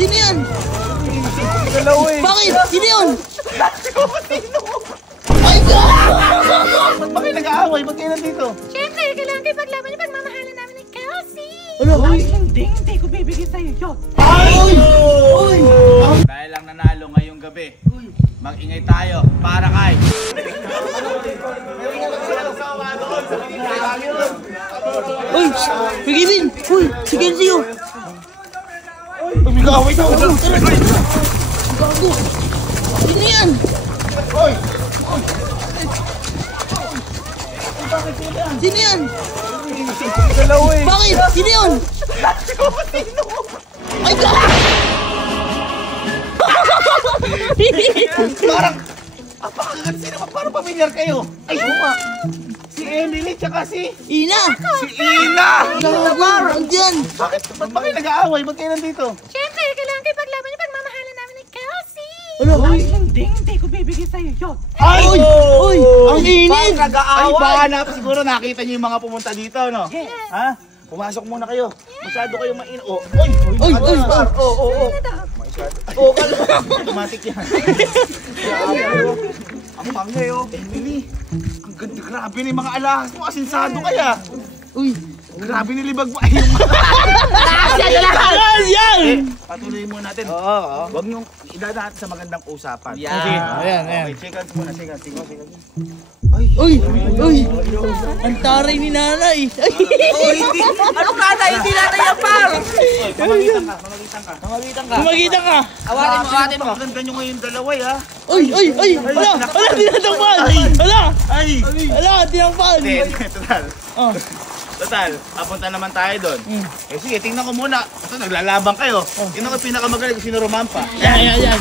Sino yan? Bakit? Sino yun? My God! Ba't ba kayo nag-aaway? Ba't kayo nandito? Siyempre, kailangan kayo paglaban yung pagmamahalan namin ni Kelsey. Ano? Hindi ko bibigyan sa'yo yun. Dahil lang nanalo ngayong gabi, mag-ingay tayo para kay... Uy! Pagilin! Uy! Si Kenzie oh! Mag-away daw! Tara! Gago! Sino yan? Sino yan? Bakit? Sino yun? Ay, God! Parang... Apakagat sila pa, parang pamilyar kayo. Ay, buma! Si Emily, tsaka si... Ina! Si Ina! Gago! Andiyan! Bakit? Ba't ba kayo nag-aaway? Ba't kayo nandito? Siyempre, kailangan kayo paglaban yung pagmamahalan namin ni Kelsey. Ano? Hindi ko bibigyan sa'yo yun. Ay! Uy! Uy! Ang init! Ay, baka na siguro nakita niyo yung mga pumunta dito, no? Yes. Ha? Pumasok muna kayo. Masyado kayo mainit. Oh, Uy! Uy! Oh, automatic yan. Ang pangay, oh. Emily, ang ganda, grabe na yung mga alahas mo. Asinsado kaya. Uy! Grabe nilibag mo. Ay, yung mga... Yan! Patuloy muna natin. Oo. Huwag niyong idadaan sa magandang usapan. Ayan. Okay, check hands muna. Check hands. Uy! Uy! Ang taray ni nanay! Ay! Ano ka na? Hindi natin yung par! Mamagitan ka. Kumagitan ka! Awatin mo. Ang ganda nyo ngayon dalaway, ha? Uy! Uy! Uy! Hala! Hala! Tinatangpan! Hala! Ay! Hala! Tinatangpan! Total. Total, papunta naman tayo doon. Eh sige, tingnan ko muna. Ito, naglalabang kayo. Tingnan ko yung pinakamagaling kung sino rumampa. Yan!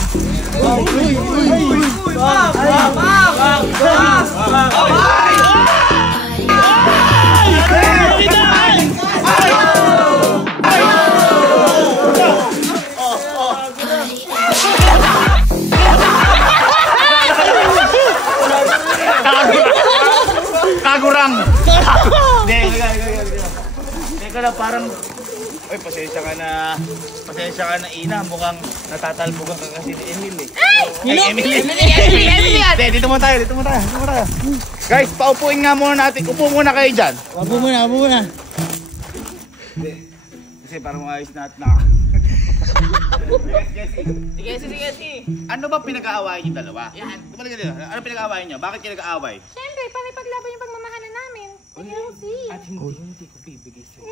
Kagurang! Teka lang, parang... Uy, pasensya ka na Ina. Mukhang natatalbogan ka kasi ni Emil eh. Ay, Emily! Hindi, dito muna tayo. Guys, paupuin nga muna natin. Upo muna kayo dyan. Abo muna! Kasi parang maayos natin na. Sige. Ano ba pinag-aawayan yung dalawa? Yan. Ano pinag-aawayan nyo? Bakit kayo nag-aaway? Siyempre, para paglaban yung pagmamahalan namin ni Kelsey. At hindi ko bibigyan sa'yo.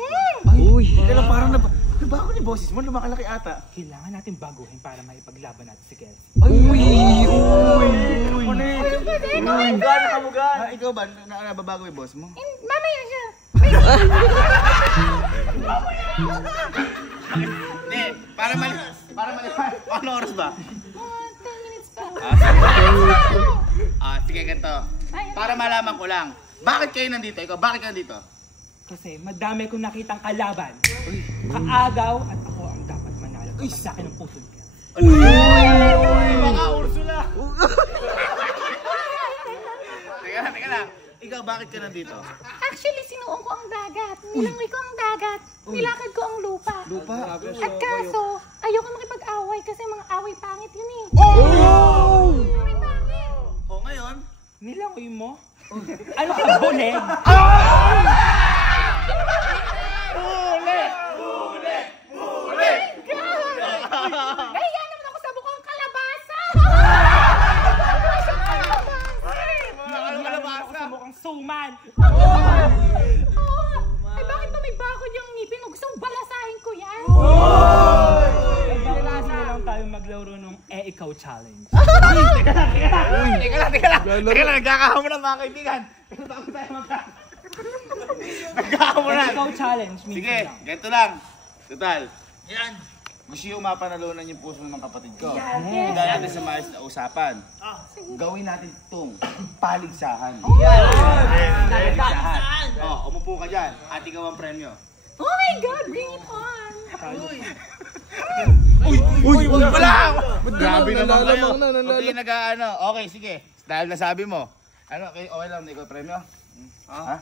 Teka lang, parang nabago ni boses mo. Lumakalaki ata. Kailangan natin baguhin para maipaglaban natin si Kelsey. Gano'n ka mo gan? Ikaw ba? Nababago yung boss mo? Mamaya siya. Hindi, para maliwan. Ano oras ba? 10 minutes pa. Sige, ganito. Para malaman ko lang. Bakit kayo nandito? Ikaw, bakit ka nandito? Kasi madami kong nakitang kalaban. Kaagaw at ako ang dapat manalo. Kapag sa akin ang puso niya. Mga Ursula! Teka lang. Ikaw, bakit ka nandito? Actually, sinuong ko ang dagat. Nilangoy ko ang dagat. Nilakad ko ang lupa. At kaso, ayoko makipag-away kasi mga away pangit yun eh. Away pangit. O ngayon? Nilangoy mo? Ano ka, buleg? Nahiya naman ako sa bukong kalabasa! Kalabasa! Mukhang suman! Ay, bakit ba may bakod yung ngipin mo? Gusto mong balasahin ko yan? Balasa na lang tayo maglaro ng ikaw challenge. Teka lang, nagkakahamunan mga kaibigan. Bago tayo nagkakahamunan. Ikaw challenge. Sige, ganito lang. Total. Yan. Gusto yung mapanalunan yung puso ng kapatid ko. Hindi natin sa maayos na usapan. Gawin natin itong paligsahan. Paligsahan. Umupo ka dyan. At ikaw ang premyo. Oh my God, bring it on! Uy, wala! Grabe naman kayo. Okay, nag-ano. Okay, sige. Dahil nasabi mo. Okay lang, ikaw premyo? Ha?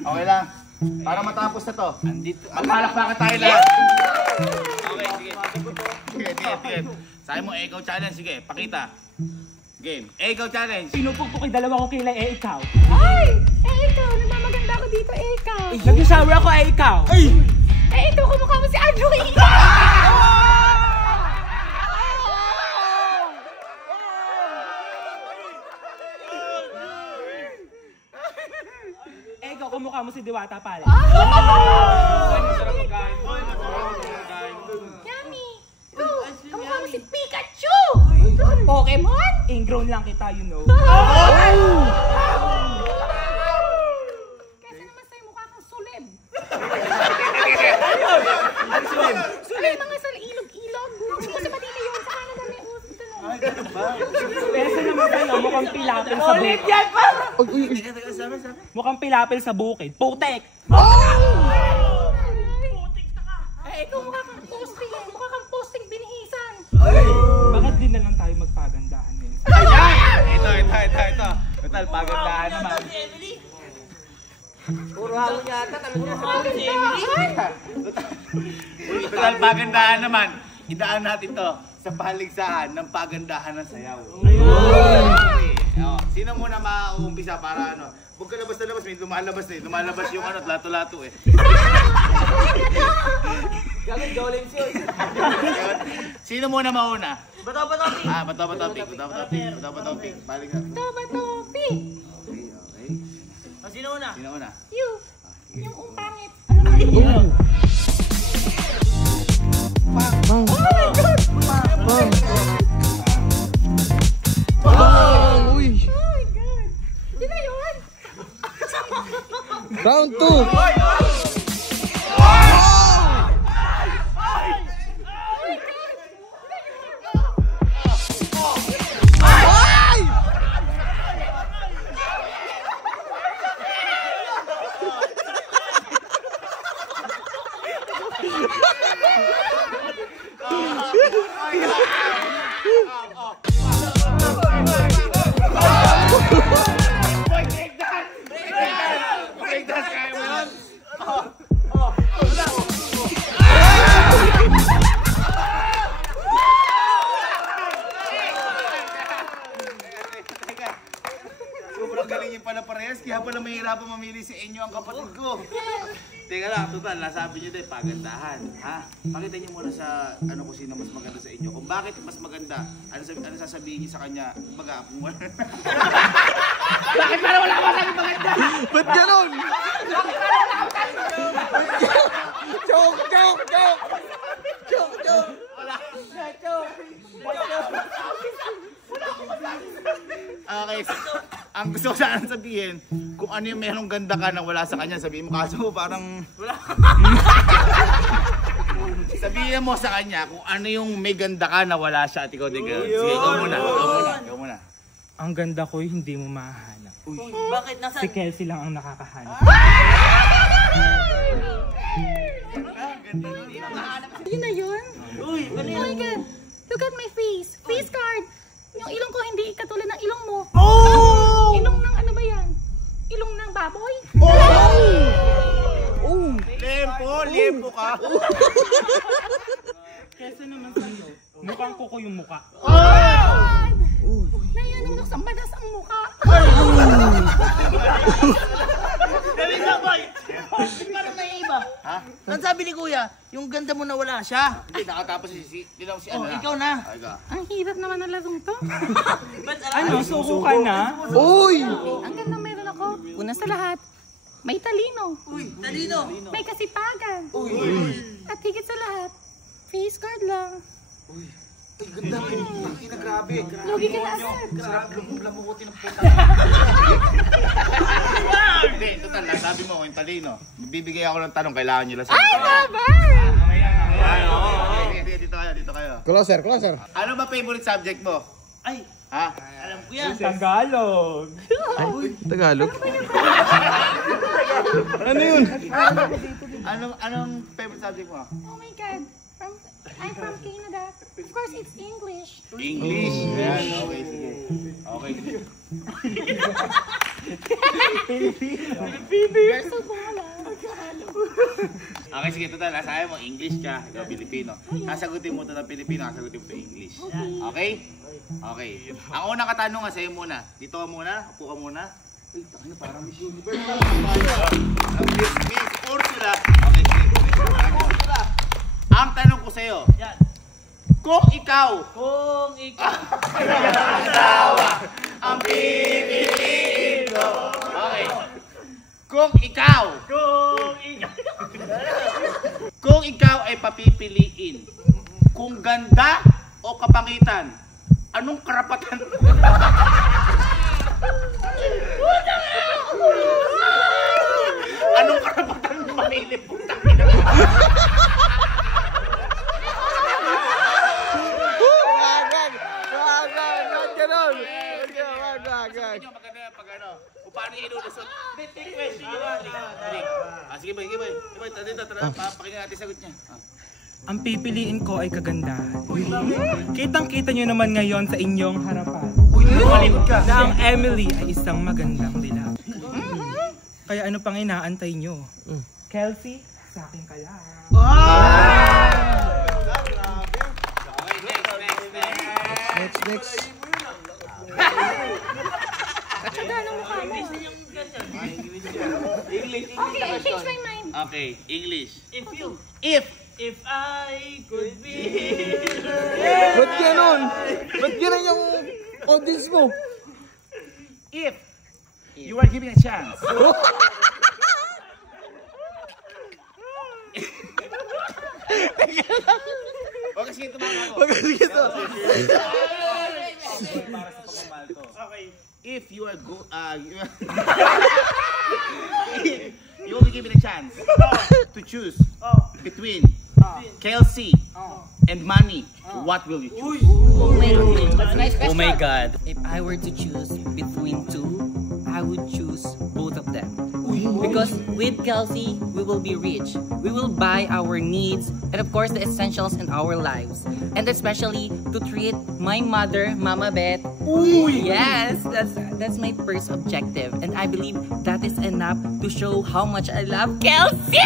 Okay lang. Para matapos na to. Magpalakpakan tayo lahat. Okay, sige. sige. Sabi mo, ikaw challenge. Sige, pakita. Game. Ikaw challenge. Pinupukpukin dalawa ko kilay, ikaw. Ay! Ikaw! Namamaganda ako dito, ikaw! Nag-shower ako, ikaw. Ikaw! Kumukha mo si Andrew! Ikaw, kumukha mo si Diwata pala. Yummy! Kumukha mo si Pikachu! Pokemon? Ingrown lang kita, you know. Kasi naman sa'yo mukha kang sulib. Ano sulim? Ay, mga sa ilog-ilog. Kasi pati na yun, sa Canada may uso ganun. Pesa naman kayo, mukhang pilapil sa bukid. Mukhang pilapil sa bukid. Putek! Ay, ikaw mukha kang posting. Mukha kang posting binihisan. Bakit di na lang tayo magpagandahan ngayon? Ayan! Ito. Total, pagandahan naman. Total, pagandahan naman. Idaan natin to sa paligsahan ng pagandahan ng sayaw. Sino muna mauumpisa para ano? Huwag ka labas na labas, may lumalabas na eh. Lumalabas yung ano, lato-lato eh. Gagawin Jolens yun. Sino muna mauna? Bato-bato-pick. Bato-bato-pick. Balik na. Toba-topi. Okay. Sino una? Sino una? You. Yung umpangit. Ano na yun? Oh my God! Uy! Oh my God! Yun na yun! Round 2! Oh my God! Sobrang galing yung pala parehas, kaya pala mahirapan mamili sa inyo ang kapatid ko. Teka lang, total, nasabi nyo din, pagandahan. Ha? Pakita nyo muna sa ano kung sino mas maganda sa inyo. Kung bakit mas maganda, ano sasabihin nyo sa kanya? Baga, kung wala. Bakit para wala ka sabi maganda? Ba't ganon? Joke! Okay, ang gusto ko sana sabihin, kung ano yung merong ganda ka na wala sa kanya, sabihin mo, kaso parang wala. Sabihin mo sa kanya kung ano yung may ganda ka na wala siya at ikaw din gano'n. Sige, ikaw muna. Ang ganda ko, hindi mo mahanap. Bakit? Nasaan? Si Kelsey lang ang nakakahanap. Yun na yun? Uy, ano Oh yan? my God! Look at my face! Face card! Yung ilong ko hindi katulad ng ilong mo. Oh! Ilong ng ano ba yan? Ilong ng baboy? Lempo ka. Kesa naman sa'yo, mukhang kuko yung mukha. Ngayon ang naksambadas ang mukha. Galing ka, boy! Parang naiiba. Ha? Ang sabi ni Kuya, yung ganda mo na wala siya. Hindi, nakatapos si ano na. Ikaw na. Ay, ikaw. Ang hirap naman ng larong to. Ba't Ano, suko ka na? Uy! Ang ganda meron ako. Una sa lahat, may talino. Uy, talino. May kasipagan. At higit sa lahat, face card lang. Ganda mo. Grabe. Lugi ka na agad. Sarap lamukutin ng puta. Hindi, total, sabi mo, yung talino. Bibigay ako ng tanong, kailangan nyo lang sabi. Ay, baba! Dito kayo. Closer. Ano ba favorite subject mo? Ay, Ha? alam ko yan. Tagalog. Tagalog? Ano yun? Anong favorite subject mo? Oh my God. I'm from Canada. Of course, it's English. English. Ayan, okay, sige. Okay. You're so bahala. Okay, sige, total, asahin mo, English ka, ikaw Pilipino. Sasagutin mo ito ng Pilipino, sasagutin mo ito English. Okay? Okay. Ang unang katanungan sa'yo muna. Dito ka muna, upo ka muna. Ay, takin na, parang Miss Universe. Miss Ursula. Okay, sige. Ang tanong ko sa'yo. Kung ikaw ang pipiliin ko. Okay. Kung ikaw ay papipiliin, kung ganda o kapangitan, anong karapatan? Anong karapatan mo mamili? Putang ina. Kung paano inulusot? Take question. Sige boy. Dito, pakinggan natin sagot niya. Ang pipiliin ko ay kagandahan. Kitang-kita nyo naman ngayon sa inyong harapan. Na ang Emily ay isang magandang dilaw. Kaya ano pang inaantay nyo? Kelsey, sa akin ka lang. Next. Okay, I changed my mind. Okay, English. If I could be... Ba't ganon? Ba't ganon yung audience mo? If you are given a chance. Huwag kasi tumawa ako. Huwag kasi ito. Para sa pagmamahal ko. Okay. If you are you will be given a chance to choose between Kelsey and Manny, what will you choose? Oh my God. If I were to choose between two, I would choose both of them. Because with Kelsey, we will be rich. We will buy our needs and of course the essentials in our lives. And especially to treat my mother, Mama Beth. Yes, that's my first objective. And I believe that is enough to show how much I love Kelsey!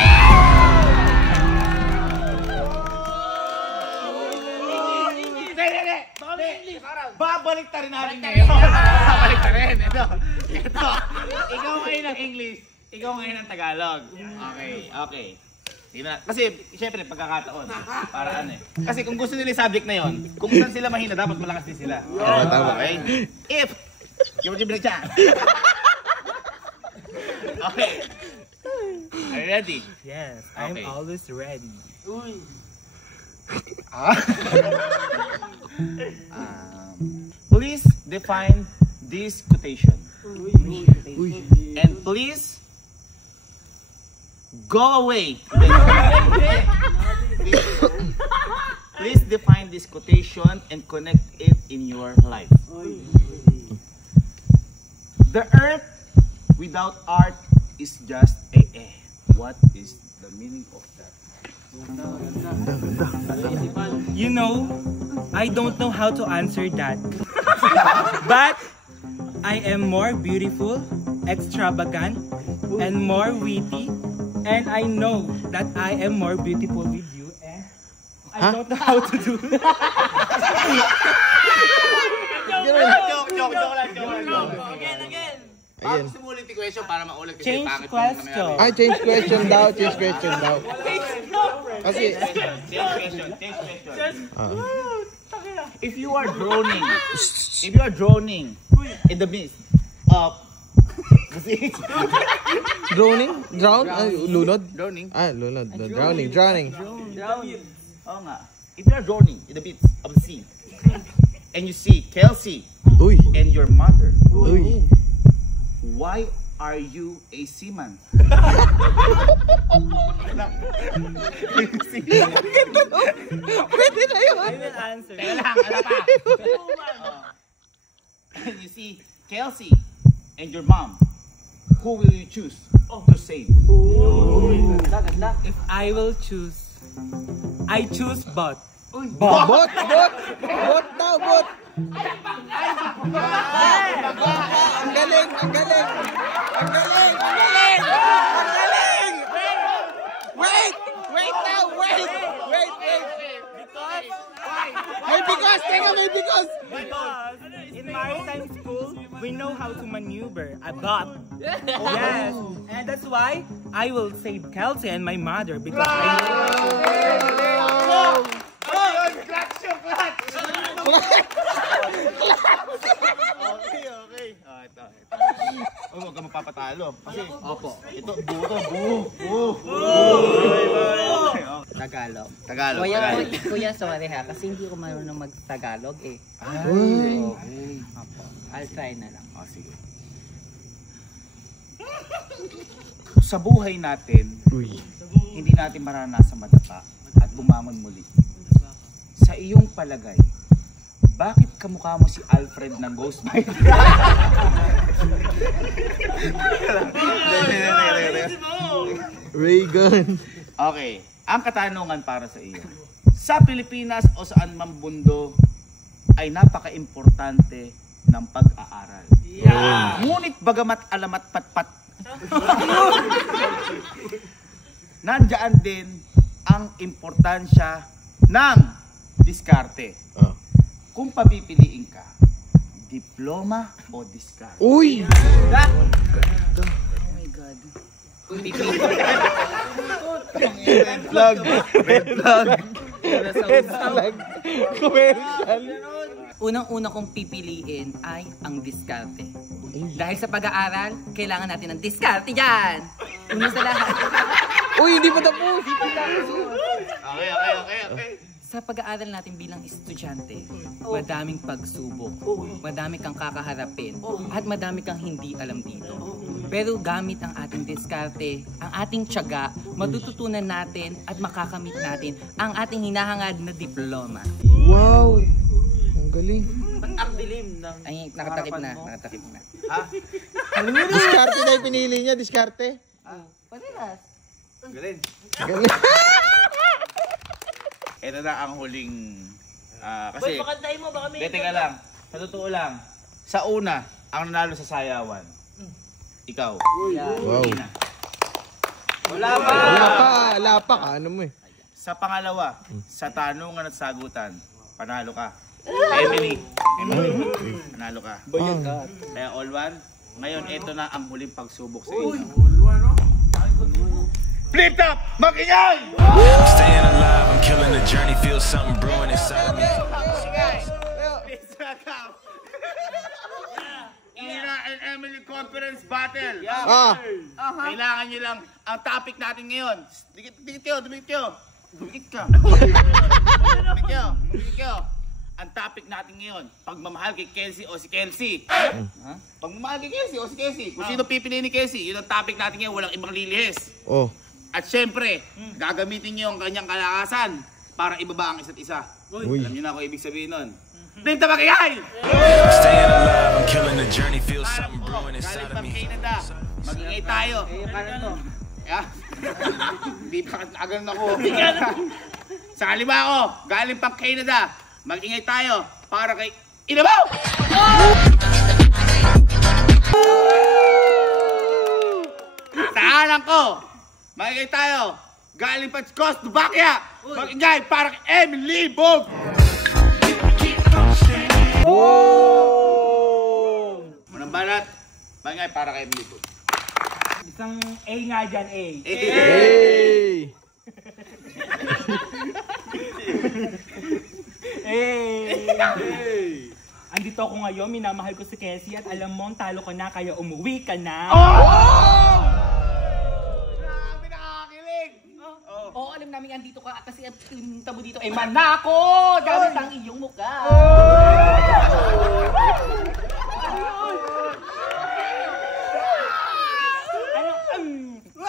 Babalik ta rin natin ngayon. Babalik ta rin. Ito. Ikaw ngayon ng English. Ikaw ngayon ng Tagalog. Okay. Kasi, syempre, pagkakataon. Para ano eh. Kasi kung gusto nila yung subject na yun, kung saan sila mahina, dapat malakas din sila. Okay? If you give me a chance. Okay. Are you ready? Yes, I'm always ready. Please define this quotation. And please go away. Please define this quotation and connect it in your life. The earth without art is just a. What is the meaning of that? You know, I don't know how to answer that. But I am more beautiful, extravagant, and more witty. And I know that I am more beautiful with you. And I don't know how to do that. Joke lang. Again. Simulit yung question para maulit kasi Change pangit question. Ay, change question daw. Kasi, Change question. If you are droning in the midst of droning? Drown? Ay, lunod? Drowning. Ah, lunod. Drowning. Oo nga. If you are drowning in the midst of the sea and you see Kelsey Uy. and your mother, Uy. why are you a seaman? Pwede na yun. I will answer. Teka lang, ano pa? And you see Kelsey and your mom, who will you choose to save? If I will choose, I choose Bot. Bot daw, bot. Ang galing. Wait Because in maritime school, we know how to maneuver a boat. Yes, and that's why I will save Kelsey and my mother because I know. Okay. Ito. Huwag ka mapapatalo. Kasi, ito, buo. Tagalog. Tagalog. Kuya, sorry ha, kasi hindi ko marunong mag-Tagalog eh. Opo. I'll try na lang. Sige. Sa buhay natin, hindi natin maranasan madapa at bumangon muli. Sa iyong palagay, bakit kamukha mo si Alfred ng Ghost Rider? Reagan. Okay, ang katanungan para sa iyo. Sa Pilipinas o saan man mundo ay napaka-importante ng pag-aaral. Ngunit bagamat alamat patpat, nandiyan din ang importansya ng diskarte. Kung papipiliin ka, diploma o diskarte? Uy! Oh my God. Red flag! Unang-una kong pipiliin ay ang diskarte. Dahil sa pag-aaral, kailangan natin ng diskarte dyan! Una sa lahat. Uy, hindi pa tapos! Okay. Sa pag-aaral natin bilang estudyante, madaming pagsubok, madami kang kakaharapin, at madami kang hindi alam dito. Pero gamit ang ating diskarte, ang ating tiyaga, matututunan natin at makakamit natin ang ating hinahangad na diploma. Wow! Ang galing. Ang dilim ng Ay, nakatakip na. Diskarte na yung pinili niya, diskarte. Parehas. Galing. Galing. Ito na ang huling, kasi, pakantayin mo, baka may... teka lang, sa totoo lang, sa una, ang nanalo sa sayawan, ikaw. Wow. Ina. Wala pa. Ano mo eh. Sa pangalawa, sa tanungan at sagutan, panalo ka. Emily, panalo ka. Kaya all one, ngayon ito na ang huling pagsubok sa inyo. Flip top! Mag-ingay! Staying alive, I'm killing the journey, feel something brewing inside me. Ina and Emily Conference Battle. Kailangan nyo lang ang topic natin ngayon. Dumikit ka. Ang topic natin ngayon, pagmamahal kay Kelsey o si Kelsey. Pagmamahal kay Kelsey o si Kelsey. Kung sino pipili ni Kelsey, yun ang topic natin ngayon, walang ibang lilihis. At syempre, gagamitin niyo ang kanyang kalakasan para ibaba ang isa't isa. Alam niyo na kung ibig sabihin nun. Flip top mag-ingay! Staying alive, I'm killing the journey, feel something brewing inside of me. Canada, mag-ingay tayo. Hindi pa agad ako. Sa kalima ako, galing pang Canada. Mag-ingay tayo para kay Inabaw! Sa alang ko, mag-ingay tayo. Galing pa Czechoslovakia. Mag-ingay para kay Emily Bog! Unang banat, mag-ingay para kay Emily Bog. Isang A nga dyan, A. Andito ako ngayon, minamahal ko si Kelsey at alam mo, talo ka na, kaya umuwi ka na. Grabe, nakakakilig! Oo, alam namin andito ka kasi ang pinunta mo dito ay manako! Gamit ang iyong mukha!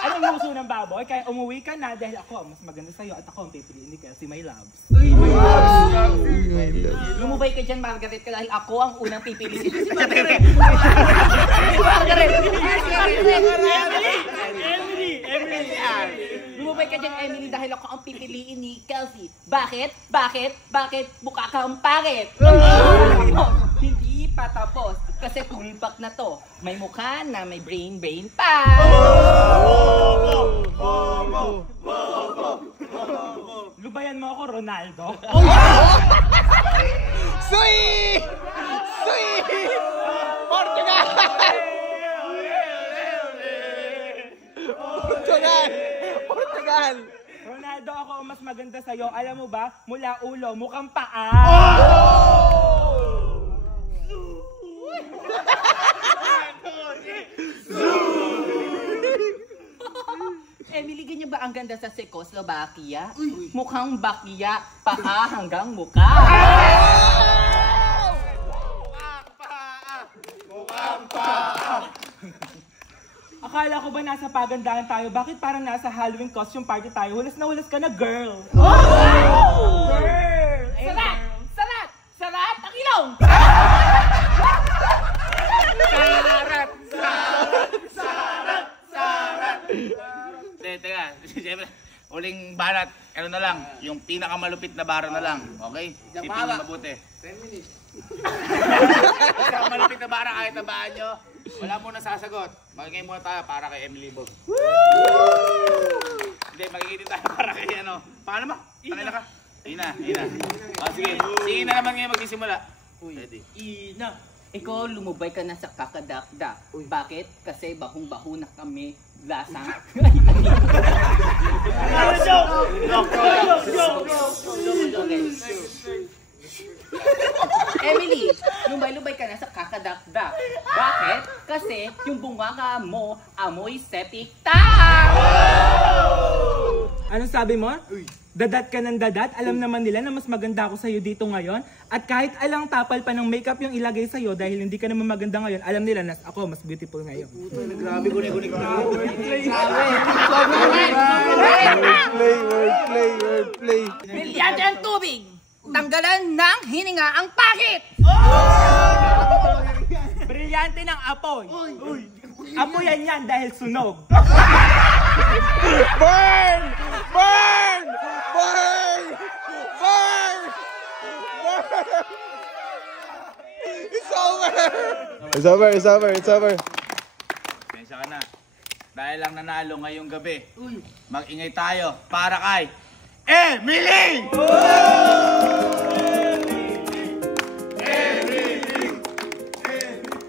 Anong uso ng baboy? Kaya umuwi ka na dahil ako mas maganda sa'yo at ako ang pipiliin ni Kelsey, my loves. Lumubay ka dyan, Margaret, ka dahil ako ang unang pipiliin. Si Margaret! Emily! Lumubay ka dyan, Emily, dahil ako ang pipiliin ni Kelsey. Bakit? Mukha kang pangit! Hindi pa tapos. Kasi pulpak na to. May mukha na may brain pa. Lubayan mo ako, Ronaldo. Sui! Sui! Portugal! Portugal! Portugal! Ronaldo, ako ang mas maganda sa'yo. Alam mo ba, mula ulo, mukhang paa. Emily, ganyan ba ang ganda sa Czechoslovakia? Mukhang bakya, paa hanggang mukha. Akala ko ba nasa pagandahan tayo? Bakit parang nasa Halloween costume party tayo? Hulas na hulas ka na, girl! Girl! Sarat! Sarat! Sarat! Takilong! Sarat! Sarat! Sarat! Teka, siyempre, uling barat, ano na lang, yung pinakamalupit na bara na lang, okay? Sipin nyo mabuti. 10 minutes. Pinakamalupit na bara, kahit nabaan nyo, wala muna sasagot. Magiging muna tayo para kay Emily Bog. Hindi, magiging tayo para kay ano. Paano ba? Panila ka? Ina, Ina. O sige, sige na naman ngayon magsisimula. Ready? Ina. Ikaw, lumubay ka na sa kakadakdak. Bakit? Kasi bahong-baho na kami. Lasang. Emily, lumay-lumay ka na sa kakadakdak. Bakit? Kasi yung bunganga mo, amoy septic tank! Anong sabi mo? Dadat ka ng dadat? Alam naman nila na mas maganda ako sa'yo dito ngayon. At kahit alang tapal pa ng makeup yung ilagay sa'yo dahil hindi ka naman maganda ngayon, alam nila na ako mas beautiful ngayon. Grabe, guni-guni ka. Wordplay. Brilyante ang tubig! Tanggalan ng hininga ang pangit! Brilyante ng apoy! Apoyan yan dahil sunog! Burn! Burn! Burn! Burn! Burn! It's over! It's over, it's over, it's over. Pensa ka na. Dahil lang nanalo ngayong gabi, mag-ingay tayo para kay Emily!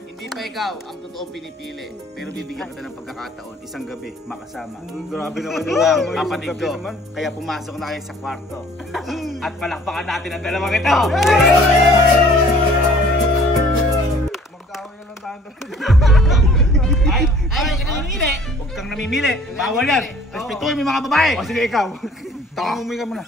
Hindi pa ikaw ang totoong pinipili, pero bibigyan kita ng pagkakataon, isang gabi makasama. Grabe naman Ang kapatid ko, kaya pumasok na kayo sa kwarto. At palakpakan natin ang dalawang ito! Magkaway na lang tayo. Ay, huwag kang namimili! Huwag kang namimili! Bawal yan! Respetuhin mo yung mga babae! O sige, ikaw. Taka mo ka muna.